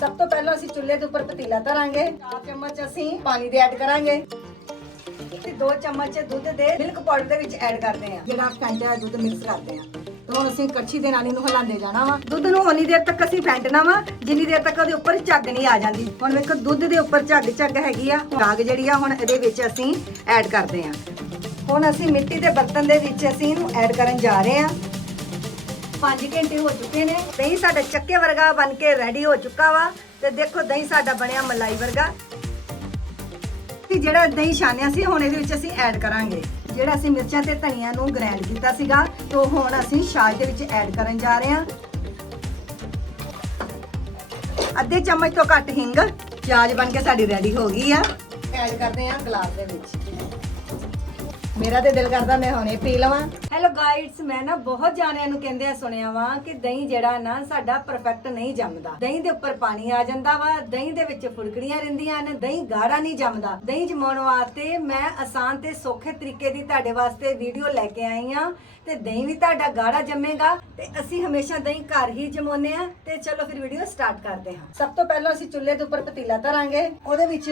ਸਭ ਤੋਂ ਪਹਿਲਾਂ ਅਸੀਂ ਚੁੱਲ੍ਹੇ ਦੇ ਉੱਪਰ ਪਤੀਲਾ ਧਰਾਂਗੇ। 4 ਚਮਚ ਅਸੀਂ ਪਾਣੀ ਦੇ ਐਡ ਕਰਾਂਗੇ। ਤੇ 2 ਚਮਚ ਦੁੱਧ ਦੇ ਮਿਲਕ ਪਾਊਡਰ ਦੇ ਵਿੱਚ ਐਡ ਕਰਦੇ ਹਾਂ। ਜਿਹੜਾ ਫੈਂਟਿਆ ਹੋਇਆ ਦੁੱਧ ਮਿਕਸ ਕਰਦੇ ਹਾਂ। ਤੇ ਹੁਣ ਅਸੀਂ ਕੜਛੀ ਦੇ ਨਾਲ ਇਹਨੂੰ ਹਿਲਾਉਂਦੇ ਜਾਣਾ ਵਾ। ਦੁੱਧ ਨੂੰ ਉਨੀ ਦੇਰ ਤੱਕ ਅਸੀਂ ਫੈਂਟਣਾ ਵਾ, ਜਿੰਨੀ ਦੇਰ ਤੱਕ ਉਹਦੇ ਉੱਪਰ ਝੱਗ ਨਹੀਂ ਆ ਜਾਂਦੀ। ਹੁਣ ਵੇਖੋ, ਦੁੱਧ ਦੇ ਉੱਪਰ ਝੱਗ ਝੱਗ ਹੈਗੀ ਆ। ਦਾਗ ਜਿਹੜੀ ਆ, ਹੁਣ ਇਹਦੇ ਵਿੱਚ ਅਸੀਂ ਐਡ ਕਰਦੇ ਹਾਂ। ਹੁਣ ਅਸੀਂ ਮਿੱਟੀ ਦੇ ਬਰਤਨ ਦੇ ਵਿੱਚ ਅਸੀਂ ਇਹਨੂੰ ਐਡ ਕਰਨ ਜਾ ਰਹੇ ਹਾਂ। 5 ਘੰਟੇ ਹੋ ਚੁੱਕੇ ਨੇ। ਦਹੀਂ ਸਾਡਾ ਚੱਕੇ ਵਰਗਾ ਬਣ ਕੇ ਰੈਡੀ ਹੋ ਚੁੱਕਾ ਵਾ ਤੇ ਦੇਖੋ ਦਹੀਂ ਸਾਡਾ ਬਣਿਆ ਮਲਾਈ ਵਰਗਾ। ਤੇ ਜਿਹੜਾ ਦਹੀਂ ਛਾਨਿਆ ਸੀ, ਹੁਣ ਇਹਦੇ ਵਿੱਚ ਅਸੀਂ ਐਡ ਕਰਾਂਗੇ। ਜਿਹੜਾ ਅਸੀਂ ਮਿਰਚਾਂ ਤੇ ਧਨੀਆ ਨੂੰ ਗ੍ਰਾਈਂਡ ਕੀਤਾ ਸੀਗਾ, ਤੋਂ ਹੁਣ ਅਸੀਂ ਛਾਜ ਦੇ ਵਿੱਚ ਐਡ ਕਰਨ ਜਾ ਰਹੇ ਹਾਂ। ਅੱਧੇ ਚਮਚ ਤੋਂ ਘੱਟ ਹਿੰਗ, ਪਿਆਜ਼ ਬਣ ਕੇ ਸਾਡੀ ਰੈਡੀ ਹੋ ਗਈ ਆ। ਐਡ ਕਰਦੇ ਹਾਂ ਗਲਾਸ ਦੇ ਵਿੱਚ। ਮੇਰਾ ਤੇ ਦਿਲ ਕਰਦਾ ਮੈਂ ਹੁਣੇ ਪੀ ਲਵਾਂ। ਹੈਲੋ ਗਾਈਡਸ ਮੈਂ ਨਾ ਬਹੁਤ ਜਾਣਿਆਂ ਨੂੰ ਕਹਿੰਦੇ ਆ, ਸੁਣਿਆ ਵਾ ਕਿ ਦਹੀਂ ਜਿਹੜਾ ਨਾ ਸਾਡਾ ਪਰਫੈਕਟ ਨਹੀਂ ਜੰਮਦਾ। ਦਹੀਂ ਦੇ ਉੱਪਰ ਪਾਣੀ ਆ ਜਾਂਦਾ ਵਾ, ਦਹੀਂ ਦੇ ਵਿੱਚ ਫੁਲਕੜੀਆਂ ਰਹਿੰਦੀਆਂ ਨੇ, ਦਹੀਂ ਗਾੜਾ ਨਹੀਂ ਜੰਮਦਾ। ਦਹੀਂ ਜਮਾਉਣ ਵਾਸਤੇ ਮੈਂ ਆਸਾਨ ਤੇ ਸੌਖੇ ਤਰੀਕੇ ਦੀ ਤੁਹਾਡੇ ਵਾਸਤੇ ਵੀਡੀਓ ਲੈ ਕੇ ਆਈ ਆ ਤੇ ਦਹੀਂ ਵੀ ਤੁਹਾਡਾ ਗਾੜਾ ਜੰਮੇਗਾ ਤੇ ਅਸੀਂ ਹਮੇਸ਼ਾ ਦਹੀਂ ਘਰ ਹੀ ਜਮਾਉਂਦੇ ਆ ਤੇ ਚਲੋ ਫਿਰ ਵੀਡੀਓ ਸਟਾਰਟ ਕਰਦੇ ਹਾਂ ਸਭ ਤੋਂ ਪਹਿਲਾਂ ਅਸੀਂ ਚੁੱਲ੍ਹੇ ਦੇ ਉੱਪਰ ਪਤੀਲਾ ਧਰਾਂਗੇ, ਉਹਦੇ ਵਿੱਚ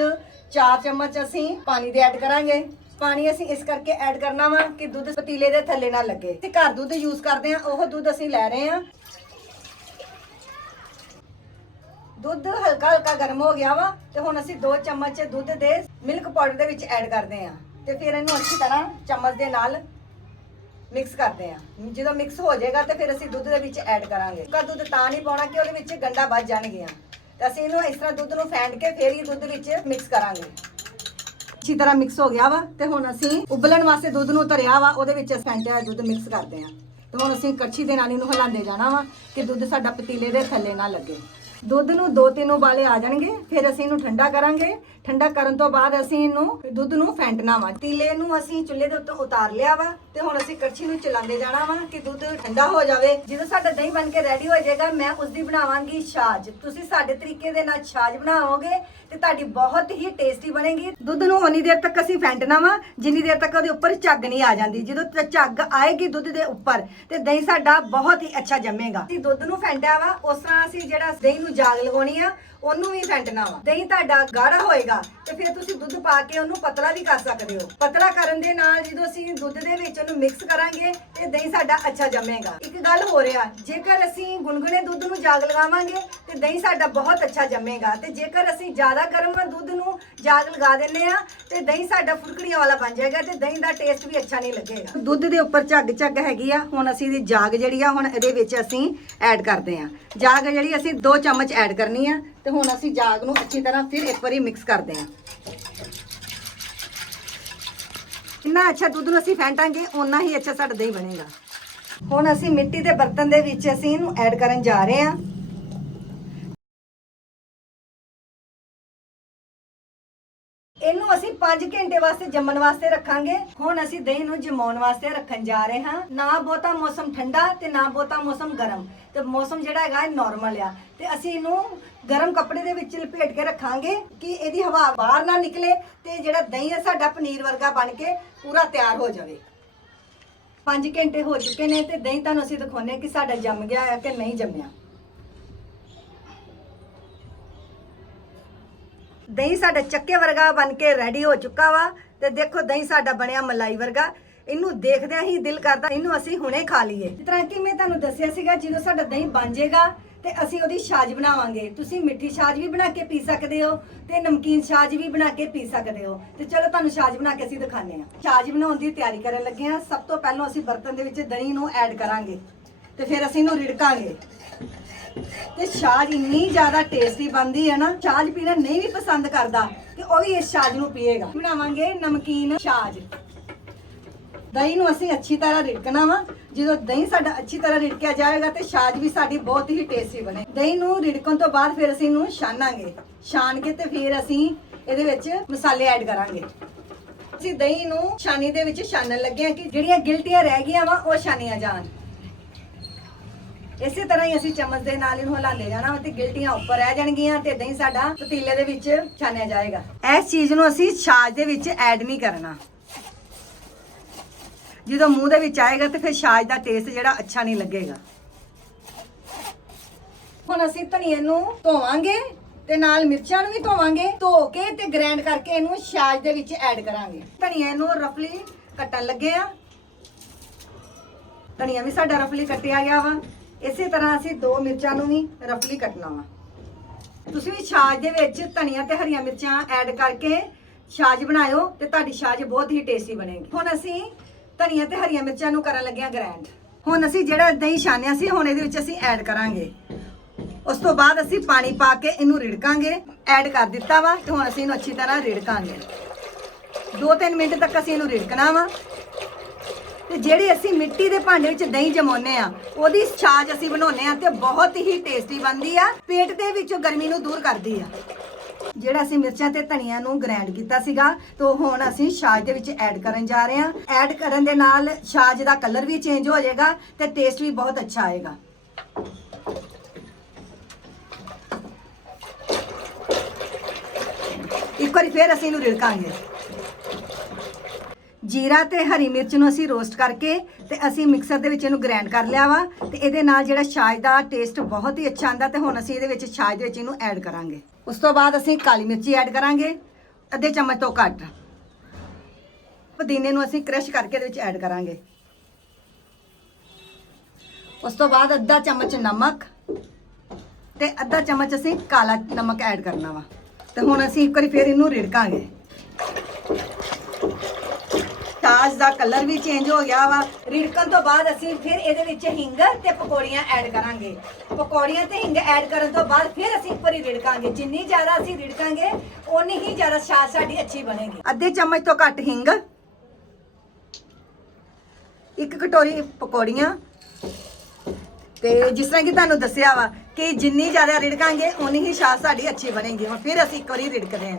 4 ਚਮਚ ਅਸੀਂ ਪਾਣੀ ਦੇ ਐਡ ਕਰਾਂਗੇ। ਪਾਣੀ ਅਸੀਂ ਇਸ ਕਰਕੇ ਐਡ ਕਰਨਾ ਵਾ ਕਿ ਦੁੱਧ ਪਤੀਲੇ ਦੇ ਥੱਲੇ ਨਾ ਲੱਗੇ। ਤੇ ਘਰ ਦੁੱਧ ਯੂਜ਼ ਕਰਦੇ ਆ ਉਹ ਦੁੱਧ ਅਸੀਂ ਲੈ ਰਹੇ ਆ ਦੁੱਧ ਹਲਕਾ ਹਲਕਾ ਗਰਮ ਹੋ ਗਿਆ ਵਾ ਤੇ ਹੁਣ ਅਸੀਂ 2 ਚਮਚ ਦੁੱਧ ਦੇ ਮਿਲਕ ਪਾਊਡਰ ਦੇ ਵਿੱਚ ਐਡ ਕਰਦੇ ਆ ਤੇ ਫਿਰ ਇਹਨੂੰ ਅੱਛੀ ਤਰ੍ਹਾਂ ਚਮਚ ਦੇ ਨਾਲ ਮਿਕਸ ਕਰਦੇ ਆ ਜਦੋਂ ਮਿਕਸ ਹੋ ਜਾਏਗਾ ਤੇ ਫਿਰ ਅਸੀਂ ਦੁੱਧ ਦੇ ਵਿੱਚ ਐਡ ਕਰਾਂਗੇ। ਕਾ ਦੁੱਧ ਤਾਂ ਨਹੀਂ ਪਾਉਣਾ ਕਿ ਉਹਦੇ ਵਿੱਚ ਗੰਡਾ ਵੱਜ ਜਾਣਗੀਆਂ। ਤੇ ਅਸੀਂ ਇਹਨੂੰ ਇਸ ਤਰ੍ਹਾਂ ਦੁੱਧ ਨੂੰ ਫੈਂਟ ਕੇ ਫਿਰ ਹੀ ਦੁੱਧ ਵਿੱਚ ਮਿਕਸ ਕਰਾਂਗੇ। ਅੱਛੀ ਤਰ੍ਹਾਂ ਮਿਕਸ ਹੋ ਗਿਆ ਵਾ ਤੇ ਹੁਣ ਅਸੀਂ ਉਬਲਣ ਵਾਸਤੇ ਦੁੱਧ ਨੂੰ ਧਰਿਆ ਵਾ, ਉਹਦੇ ਵਿੱਚ ਅਸੀਂ ਫੈਂਟਿਆ ਹੋਇਆ ਦੁੱਧ ਮਿਕਸ ਕਰਦੇ ਆ ਤੇ ਹੁਣ ਅਸੀਂ ਕੜਛੀ ਦੇ ਨਾਲ ਇਹਨੂੰ ਹਿਲਾਉਂਦੇ ਜਾਣਾ ਵਾ ਕਿ ਦੁੱਧ ਸਾਡਾ ਪਤੀਲੇ ਦੇ ਥੱਲੇ ਨਾ ਲੱਗੇ। ਦੁੱਧ ਨੂੰ ਦੋ ਤਿੰਨ ਉਬਾਲੇ ਆ ਜਾਣਗੇ, ਫਿਰ ਅਸੀਂ ਇਹਨੂੰ ਠੰਡਾ ਕਰਾਂਗੇ। ਠੰਡਾ ਕਰਨ ਤੋਂ ਬਾਅਦ ਅਸੀਂ ਇਹਨੂੰ ਦੁੱਧ ਨੂੰ ਫੈਂਟਣਾ ਵਾ। ਤੀਲੇ ਨੂੰ ਅਸੀਂ ਚੁੱਲ੍ਹੇ ਦੇ ਉੱਤੇ ਉਤਾਰ ਲਿਆ ਵਾ ਤੇ ਹੁਣ ਅਸੀਂ ਕੜਛੀ ਨੂੰ ਚਲਾਉਂਦੇ ਜਾਣਾ ਵਾ ਕਿ ਦੁੱਧ ਠੰਡਾ ਹੋ ਜਾਵੇ। ਜਦੋਂ ਸਾਡਾ ਦਹੀਂ ਬਣ ਕੇ ਰੈਡੀ ਹੋ ਜਾਏਗਾ, ਮੈਂ ਉਸ ਦੀ ਬਣਾਵਾਂਗੀ ਛਾਜ। ਤੁਸੀਂ ਸਾਡੇ ਤਰੀਕੇ ਦੇ ਨਾਲ ਛਾਜ ਬਣਾਓਗੇ ਤੇ ਤੁਹਾਡੀ ਬਹੁਤ ਹੀ ਟੇਸਟੀ ਬਣੇਗੀ। ਦੁੱਧ ਨੂੰ ਉਨੀ ਦੇਰ ਤੱਕ ਅਸੀਂ ਫੈਂਟਣਾ ਵਾ, ਜਿੰਨੀ ਦੇਰ ਤੱਕ ਉਹਦੇ ਉੱਪਰ ਝੱਗ ਨਹੀਂ ਆ ਜਾਂਦੀ। ਜਦੋਂ ਝੱਗ ਆਏਗੀ ਦੁੱਧ ਦੇ ਉੱਪਰ ਤੇ ਦਹੀਂ ਸਾਡਾ ਬਹੁਤ ਹੀ ਅੱਛਾ ਜੰਮੇਗਾ। ਅਸੀਂ ਦੁੱਧ ਨੂੰ ਫੈਂਟਿਆ ਵਾ, ਉਸ ਤਰ੍ਹਾਂ ਅਸੀਂ ਜਿਹੜਾ ਦਹੀਂ ਨੂੰ ਜਾਗ ਲਗਾਉਣੀ ਆ। ਉਹਨੂੰ ਵੀ ਫੈਂਟਣਾ ਵਾ। ਦਹੀਂ ਤੁਹਾਡਾ ਗਾੜਾ ਹੋਏਗਾ ਤੇ ਫਿਰ ਤੁਸੀਂ ਦੁੱਧ ਪਾ ਕੇ ਉਹਨੂੰ ਪਤਲਾ ਵੀ ਕਰ ਸਕਦੇ ਹੋ। ਪਤਲਾ ਕਰਨ ਦੇ ਨਾਲ ਜਦੋਂ ਅਸੀਂ ਦੁੱਧ ਦੇ ਵਿੱਚ ਉਹਨੂੰ ਮਿਕਸ ਕਰਾਂਗੇ ਤੇ ਦਹੀਂ ਸਾਡਾ ਅੱਛਾ ਜੰਮੇਗਾ। ਇੱਕ ਗੱਲ ਹੋ ਰਿਹਾ ਜੇਕਰ ਅਸੀਂ ਗੁਨਗੁਨੇ ਦੁੱਧ ਨੂੰ ਜਾਗ ਲਗਾਵਾਂਗੇ ਤੇ ਦਹੀਂ ਸਾਡਾ ਬਹੁਤ ਅੱਛਾ ਜੰਮੇਗਾ। ਤੇ ਜੇਕਰ ਅਸੀਂ ਜ਼ਿਆਦਾ ਗਰਮ ਦੁੱਧ ਨੂੰ ਜਾਗ ਲਗਾ ਦਿੰਨੇ ਆ ਤੇ ਦਹੀਂ ਸਾਡਾ ਫੁਲਕੜੀਆਂ ਵਾਲਾ ਬਣ ਜਾਏਗਾ ਤੇ ਦਹੀਂ ਦਾ ਟੇਸਟ ਵੀ ਅੱਛਾ ਨਹੀਂ ਲੱਗੇਗਾ। ਦੁੱਧ ਦੇ ਉੱਪਰ ਝੱਗ ਝੱਗ ਹੈਗੀ ਆ, ਹੁਣ ਅਸੀਂ ਇਹਦੀ ਜਾਗ ਜਿਹੜੀ ਆ, ਹੁਣ ਇਹਦੇ ਵਿੱਚ ਅਸੀਂ ਐਡ ਕਰਦੇ ਆ ਜਾਗ ਜਿਹੜੀ ਅਸੀਂ 2 ਚਮਚ ਐਡ ਕਰਨੀ ਆ ਤੇ ਹੁਣ ਅਸੀਂ ਜਾਗ ਨੂੰ ਅੱਛੀ ਤਰ੍ਹਾਂ ਫਿਰ ਇੱਕ ਵਾਰੀ ਮਿਕਸ ਕਰਦੇ ਹਾਂ। ਜਿੰਨਾ ਅੱਛਾ ਦੁੱਧ ਨੂੰ ਅਸੀਂ ਫੈਂਟਾਂਗੇ, ਓਨਾ ਹੀ ਅੱਛਾ ਸਾਡਾ ਦਹੀਂ ਬਣੇਗਾ। ਹੁਣ ਅਸੀਂ ਮਿੱਟੀ ਦੇ ਬਰਤਨ ਦੇ ਵਿੱਚ ਅਸੀਂ ਇਹਨੂੰ ਐਡ ਕਰਨ ਜਾ ਰਹੇ ਹਾਂ। ਇਹਨੂੰ ਅਸੀਂ 5 ਘੰਟੇ ਵਾਸਤੇ ਜੰਮਣ ਵਾਸਤੇ ਰੱਖਾਂਗੇ। ਹੁਣ ਅਸੀਂ ਦਹੀਂ ਨੂੰ ਜਮਾਉਣ ਵਾਸਤੇ ਰੱਖਣ ਜਾ ਰਹੇ ਹਾਂ। ਨਾ ਬਹੁਤਾ ਮੌਸਮ ਠੰਡਾ ਤੇ ਨਾ ਬਹੁਤਾ ਮੌਸਮ ਗਰਮ। ਤੇ ਮੌਸਮ ਜਿਹੜਾ ਹੈਗਾ ਇਹ ਨਾਰਮਲ ਆ। ਤੇ ਅਸੀਂ ਇਹਨੂੰ ਗਰਮ ਕੱਪੜੇ ਦੇ ਵਿੱਚ ਲਪੇਟ ਕੇ ਰੱਖਾਂਗੇ ਕਿ ਇਹਦੀ ਹਵਾ ਬਾਹਰ ਨਾ ਨਿਕਲੇ ਤੇ ਜਿਹੜਾ ਦਹੀਂ ਹੈ ਸਾਡਾ ਪਨੀਰ ਵਰਗਾ ਬਣ ਕੇ ਪੂਰਾ ਤਿਆਰ ਹੋ ਜਾਵੇ। 5 ਘੰਟੇ ਹੋ ਚੁੱਕੇ ਨੇ ਤੇ ਦਹੀਂ ਤੁਹਾਨੂੰ ਅਸੀਂ ਦਿਖਾਉਂਦੇ ਕਿ ਸਾਡਾ ਜੰਮ ਗਿਆ ਹੈ ਕਿ ਨਹੀਂ ਜੰਮਿਆ। ਦਹੀਂ ਸਾਡਾ ਚੱਕੇ ਵਰਗਾ ਬਣ ਕੇ ਰੈਡੀ ਹੋ ਚੁੱਕਾ ਵਾ ਤੇ ਦੇਖੋ ਦਹੀਂ ਸਾਡਾ ਬਣਿਆ ਮਲਾਈ ਵਰਗਾ। ਇਹਨੂੰ ਦੇਖਦਿਆਂ ਹੀ ਦਿਲ ਕਰਦਾ ਇਹਨੂੰ ਅਸੀਂ ਹੁਣੇ ਖਾ ਲਈਏ। ਜਿਸ ਤਰ੍ਹਾਂ ਕਿ ਮੈਂ ਤੁਹਾਨੂੰ ਦੱਸਿਆ ਸੀਗਾ, ਜਦੋਂ ਸਾਡਾ ਦਹੀਂ ਬਣ ਜਾਏਗਾ ਤੇ ਅਸੀਂ ਉਹਦੀ ਛਾਜ ਬਣਾਵਾਂਗੇ। ਤੁਸੀਂ ਮਿੱਠੀ ਛਾਜ ਵੀ ਬਣਾ ਕੇ ਪੀ ਸਕਦੇ ਹੋ ਤੇ ਨਮਕੀਨ ਛਾਜ ਵੀ ਬਣਾ ਕੇ ਪੀ ਸਕਦੇ ਹੋ। ਤੇ ਚਲੋ ਤੁਹਾਨੂੰ ਛਾਜ ਬਣਾ ਕੇ ਅਸੀਂ ਦਿਖਾਉਂਦੇ ਹਾਂ। ਛਾਜ ਬਣਾਉਣ ਦੀ ਤਿਆਰੀ ਕਰਨ ਲੱਗੇ ਹਾਂ। ਸਭ ਤੋਂ ਪਹਿਲਾਂ ਅਸੀਂ ਬਰਤਨ ਦੇ ਵਿੱਚ ਦਹੀਂ ਨੂੰ ਐਡ ਕਰਾਂਗੇ ਤੇ ਫਿਰ ਅਸੀਂ ਇਹਨੂੰ ਰਿੜਕਾਂਗੇ। ਤੇ ਛਾਜ ਇੰਨੀ ਜ਼ਿਆਦਾ ਟੇਸਟੀ ਬਣਦੀ ਹੈ ਨਾ ਛਾਜ ਪੀਣਾ ਨਹੀਂ ਵੀ ਪਸੰਦ ਕਰਦਾ, ਤੇ ਉਹ ਵੀ ਇਸ ਛਾਜ ਨੂੰ ਪੀਏਗਾ। ਬਣਾਵਾਂਗੇ ਨਮਕੀਨ ਛਾਜ ਦਹੀਂ ਨੂੰ ਅਸੀਂ ਅੱਛੀ ਤਰ੍ਹਾਂ ਰਿੜਕਣਾ ਵਾ। ਜਦੋਂ ਦਹੀਂ ਸਾਡਾ ਅੱਛੀ ਤਰ੍ਹਾਂ ਰਿੜਕਿਆ ਜਾਏਗਾ ਤੇ ਛਾਜ ਵੀ ਸਾਡੀ ਬਹੁਤ ਹੀ ਟੇਸਟੀ ਬਣੇ। ਦਹੀਂ ਨੂੰ ਰਿੜਕਣ ਤੋਂ ਬਾਅਦ ਫਿਰ ਅਸੀਂ ਇਹਨੂੰ ਛਾਨਾਂਗੇ। ਛਾਨ ਕੇ ਤੇ ਫਿਰ ਅਸੀਂ ਇਹਦੇ ਵਿੱਚ ਮਸਾਲੇ ਐਡ ਕਰਾਂਗੇ। ਅਸੀਂ ਦਹੀਂ ਨੂੰ ਛਾਨੀ ਦੇ ਵਿੱਚ ਛਾਨਣ ਲੱਗੇ ਹਾਂ ਕਿ ਜਿਹੜੀਆਂ ਗਿਲਟੀਆਂ ਰਹਿ ਗਈਆਂ ਵਾ, ਉਹ ਛਾਨੀਆਂ ਜਾਣ। ਇਸੇ ਤਰ੍ਹਾਂ ਹੀ ਅਸੀਂ ਚਮਚ ਦੇ ਨਾਲ ਇਹਨੂੰ ਹਿਲਾਉਂਦੇ ਜਾਣਾ ਵਾ ਤੇ ਗਿਲਟੀਆਂ ਉੱਪਰ ਰਹਿ ਜਾਣਗੀਆਂ ਤੇ ਦਹੀਂ ਸਾਡਾ ਪਤੀਲੇ ਦੇ ਵਿੱਚ ਛਾਨਿਆ ਜਾਏਗਾ। ਇਸ ਚੀਜ਼ ਨੂੰ ਅਸੀਂ ਛਾਜ ਦੇ ਵਿੱਚ ਐਡ ਨਹੀਂ ਕਰਨਾ। ਜਦੋਂ ਮੂੰਹ ਦੇ ਵਿੱਚ ਆਏਗਾ ਤੇ ਫਿਰ ਛਾਜ ਦਾ ਟੇਸਟ ਜਿਹੜਾ ਅੱਛਾ ਨਹੀਂ ਲੱਗੇਗਾ। ਹੁਣ ਅਸੀਂ ਧਨੀਏ ਨੂੰ ਧੋਵਾਂਗੇ ਤੇ ਨਾਲ ਮਿਰਚਾਂ ਨੂੰ ਵੀ ਧੋਵਾਂਗੇ, ਧੋ ਕੇ ਤੇ ਗ੍ਰਾਈਂਡ ਕਰਕੇ ਇਹਨੂੰ ਛਾਜ ਦੇ ਵਿੱਚ ਐਡ ਕਰਾਂਗੇ। ਧਨੀਏ ਨੂੰ ਰਫਲੀ ਕੱਟਣ ਲੱਗੇ ਆ। ਧਨੀਆ ਵੀ ਸਾਡਾ ਰਫਲੀ ਕੱਟਿਆ ਗਿਆ ਵਾ। ਇਸੇ ਤਰ੍ਹਾਂ ਅਸੀਂ ਦੋ ਮਿਰਚਾਂ ਨੂੰ ਵੀ ਰਫਲੀ ਕੱਟਣਾ ਵਾ। ਤੁਸੀਂ ਵੀ ਛਾਜ ਦੇ ਵਿੱਚ ਧਨੀਆ ਤੇ ਹਰੀਆਂ ਮਿਰਚਾਂ ਐਡ ਕਰਕੇ ਛਾਜ ਬਣਾਇਓ ਤੇ ਤੁਹਾਡੀ ਛਾਜ ਬਹੁਤ ਹੀ ਟੇਸਟੀ ਬਣੇਗੀ। ਹੁਣ ਅਸੀਂ ਧਨੀਆ ਤੇ ਹਰੀਆਂ ਮਿਰਚਾਂ ਨੂੰ ਕਰਨ ਲੱਗਿਆ ਗ੍ਰੈਂਡ ਹੁਣ ਅਸੀਂ ਜਿਹੜਾ ਦਹੀਂ ਛਾਨਿਆ ਸੀ, ਹੁਣ ਇਹਦੇ ਵਿੱਚ ਅਸੀਂ ਐਡ ਕਰਾਂਗੇ। ਉਸ ਤੋਂ ਬਾਅਦ ਅਸੀਂ ਪਾਣੀ ਪਾ ਕੇ ਇਹਨੂੰ ਰਿੜਕਾਂਗੇ। ਐਡ ਕਰ ਦਿੱਤਾ ਵਾ ਤੇ ਹੁਣ ਅਸੀਂ ਇਹਨੂੰ ਅੱਛੀ ਤਰ੍ਹਾਂ ਰਿੜਕਾਂਗੇ। 2-3 ਮਿੰਟ ਤੱਕ ਅਸੀਂ ਇਹਨੂੰ ਰਿੜਕਣਾ ਵਾ। ਤੇ ਜਿਹੜੇ ਅਸੀਂ ਮਿੱਟੀ ਦੇ ਭਾਂਡੇ ਵਿੱਚ ਦਹੀਂ ਜਮਾਉਂਦੇ ਆ ਉਹਦੀ ਛਾਜ ਅਸੀਂ ਬਣਾਉਂਦੇ ਆ ਤੇ ਬਹੁਤ ਹੀ ਟੇਸਟੀ ਬਣਦੀ ਆ। ਪੇਟ ਦੇ ਵਿੱਚੋਂ ਗਰਮੀ ਨੂੰ ਦੂਰ ਕਰਦੀ ਆ। ਜਿਹੜਾ ਅਸੀਂ ਮਿਰਚਾਂ ਤੇ ਧਨੀਆ ਨੂੰ ਗ੍ਰਾਈਂਡ ਕੀਤਾ ਸੀਗਾ, ਤੇ ਉਹ ਹੁਣ ਅਸੀਂ ਛਾਜ ਦੇ ਵਿੱਚ ਐਡ ਕਰਨ ਜਾ ਰਹੇ ਹਾਂ। ਐਡ ਕਰਨ ਦੇ ਨਾਲ ਛਾਜ ਦਾ ਕਲਰ ਵੀ ਚੇਂਜ ਹੋ ਜਾਏਗਾ ਤੇ ਟੇਸਟ ਵੀ ਬਹੁਤ ਅੱਛਾ ਆਏਗਾ। ਇੱਕ ਵਾਰੀ ਫੇਰ ਅਸੀਂ ਇਹਨੂੰ ਰਿੜਕਾਂਗੇ। ਜੀਰਾ ਤੇ ਹਰੀ ਮਿਰਚ ਨੂੰ ਅਸੀਂ ਰੋਸਟ ਕਰਕੇ ਤੇ ਅਸੀਂ ਮਿਕਸਰ ਦੇ ਵਿੱਚ ਇਹਨੂੰ ਗ੍ਰਾਈਂਡ ਕਰ ਲਿਆ ਵਾ ਤੇ ਇਹਦੇ ਨਾਲ ਜਿਹੜਾ ਛਾਜ ਦਾ ਟੇਸਟ ਬਹੁਤ ਹੀ ਅੱਛਾ ਆਂਦਾ ਤੇ ਹੁਣ ਅਸੀਂ ਇਹਦੇ ਵਿੱਚ ਛਾਜ ਦੇ ਵਿੱਚ ਇਹਨੂੰ ਐਡ ਕਰਾਂਗੇ। ਉਸ ਤੋਂ ਬਾਅਦ ਅਸੀਂ ਕਾਲੀ ਮਿਰਚੀ ਐਡ ਕਰਾਂਗੇ, ਅੱਧੇ ਚਮਚ ਤੋਂ ਘੱਟ। ਪੁਦੀਨੇ ਨੂੰ ਅਸੀਂ ਕ੍ਰਸ਼ ਕਰਕੇ ਇਹਦੇ ਵਿੱਚ ਐਡ ਕਰਾਂਗੇ। ਉਸ ਤੋਂ ਬਾਅਦ ਅੱਧਾ ਚਮਚ ਨਮਕ ਤੇ ਅੱਧਾ ਚਮਚ ਅਸੀਂ ਕਾਲਾ ਨਮਕ ਐਡ ਕਰਨਾ ਵਾ। ਤੇ ਹੁਣ ਅਸੀਂ ਇੱਕ ਵਾਰੀ ਫੇਰ ਇਹਨੂੰ ਰਿੜਕਾਂਗੇ। ਤਾਜ ਦਾ ਕਲਰ ਵੀ ਚੇਂਜ ਹੋ ਗਿਆ ਵਾ। ਰਿੜਕਣ ਤੋਂ ਬਾਅਦ ਅਸੀਂ ਫਿਰ ਇਹਦੇ ਵਿੱਚ ਹਿੰਗ ਤੇ ਪਕੌੜੀਆਂ ਐਡ ਕਰਾਂਗੇ। ਪਕੌੜੀਆਂ ਤੇ ਹਿੰਗ ਐਡ ਕਰਨ ਤੋਂ ਬਾਅਦ ਫਿਰ ਅਸੀਂ ਉੱਪਰ ਹੀ ਰਿੜਕਾਂਗੇ। ਜਿੰਨੀ ਜ਼ਿਆਦਾ ਅਸੀਂ ਰਿੜਕਾਂਗੇ ਉਨੀ ਹੀ ਜ਼ਿਆਦਾ ਛਾਜ ਸਾਡੀ ਅੱਛੀ ਬਣੇਗੀ। ਅੱਧੇ ਚਮਚ ਤੋਂ ਘੱਟ ਹਿੰਗ। ਇੱਕ ਕਟੋਰੀ ਪਕੌੜੀਆਂ। ਤੇ ਜਿਸ ਤਰ੍ਹਾਂ ਕਿ ਤੁਹਾਨੂੰ ਦੱਸਿਆ ਵਾ ਕਿ ਜਿੰਨੀ ਜ਼ਿਆਦਾ ਰਿੜਕਾਂਗੇ, ਓਨੀ ਹੀ ਛਾਜ ਸਾਡੀ ਅੱਛੀ ਬਣੇਗੀ। ਹੁਣ ਫਿਰ ਅਸੀਂ ਇੱਕ ਵਾਰੀ ਰਿੜਕਦੇ ਹਾਂ।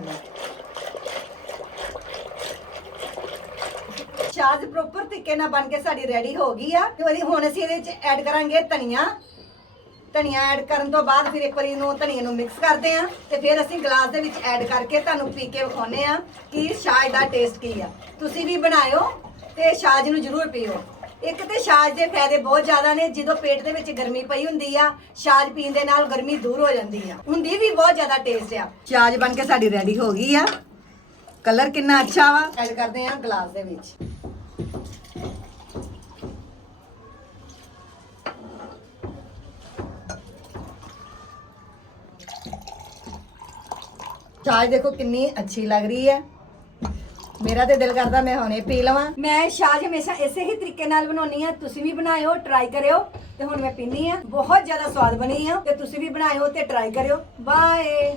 ਇਹਨੂੰ ਪ੍ਰੋਪਰ ਤਰੀਕੇ ਨਾਲ ਬਣ ਕੇ ਸਾਡੀ ਰੈਡੀ ਹੋ ਗਈ ਆ, ਤੇ ਉਹਦੀ ਹੁਣ ਅਸੀਂ ਇਹਦੇ ਵਿੱਚ ਐਡ ਕਰਾਂਗੇ ਧਨੀਆ। ਧਨੀਆ ਐਡ ਕਰਨ ਤੋਂ ਬਾਅਦ ਫਿਰ ਇੱਕ ਵਾਰੀ ਇਹਨੂੰ ਧਨੀਏ ਨੂੰ ਮਿਕਸ ਕਰਦੇ ਆ, ਤੇ ਫਿਰ ਅਸੀਂ ਗਲਾਸ ਦੇ ਵਿੱਚ ਐਡ ਕਰਕੇ ਤੁਹਾਨੂੰ ਪੀ ਕੇ ਵਿਖਾਉਨੇ ਆ ਕਿ ਛਾਜ ਦਾ ਟੇਸਟ ਕੀ ਆ। ਤੁਸੀਂ ਵੀ ਬਣਾਇਓ ਤੇ ਛਾਜ ਨੂੰ ਜ਼ਰੂਰ ਪੀਓ। ਇੱਕ ਤੇ ਛਾਜ ਦੇ ਫਾਇਦੇ ਬਹੁਤ ਜ਼ਿਆਦਾ ਨੇ, ਜਦੋਂ ਪੇਟ ਦੇ ਵਿੱਚ ਗਰਮੀ ਪਈ ਹੁੰਦੀ ਆ ਛਾਜ ਪੀਣ ਦੇ ਨਾਲ ਗਰਮੀ ਦੂਰ ਹੋ ਜਾਂਦੀ ਆ। ਹੁੰਦੀ ਵੀ ਬਹੁਤ ਜ਼ਿਆਦਾ ਟੇਸਟ ਆ। ਛਾਜ ਬਣ ਕੇ ਸਾਡੀ ਰੈਡੀ ਹੋ ਗਈ ਆ। ਕਲਰ ਕਿੰਨਾ ਅੱਛਾ ਵਾ। ਐਡ ਕਰਦੇ ਆ ਗਲਾਸ ਦੇ ਵਿੱਚ। ਚਾਹ ਦੇਖੋ ਕਿੰਨੀ ਅੱਛੀ ਲੱਗ ਰਹੀ ਹੈ। ਮੇਰਾ ਤੇ ਦਿਲ ਕਰਦਾ ਮੈਂ ਹੁਣੇ ਪੀ ਲਵਾਂ। ਮੈਂ ਛਾਜ ਹਮੇਸ਼ਾ ਇਸੇ ਹੀ ਤਰੀਕੇ ਨਾਲ ਬਣਾਉਣੀ ਆ ਤੁਸੀਂ ਵੀ ਬਣਾਇਓ ਟਰਾਈ ਕਰਿਓ ਤੇ ਹੁਣ ਮੈਂ ਪੀਨੀ ਆ ਬਹੁਤ ਜ਼ਿਆਦਾ ਸਵਾਦ ਬਣੀ ਆ ਤੇ ਤੁਸੀਂ ਵੀ ਬਣਾਇਓ ਤੇ ਟਰਾਈ ਕਰਿਓ। ਬਾਏ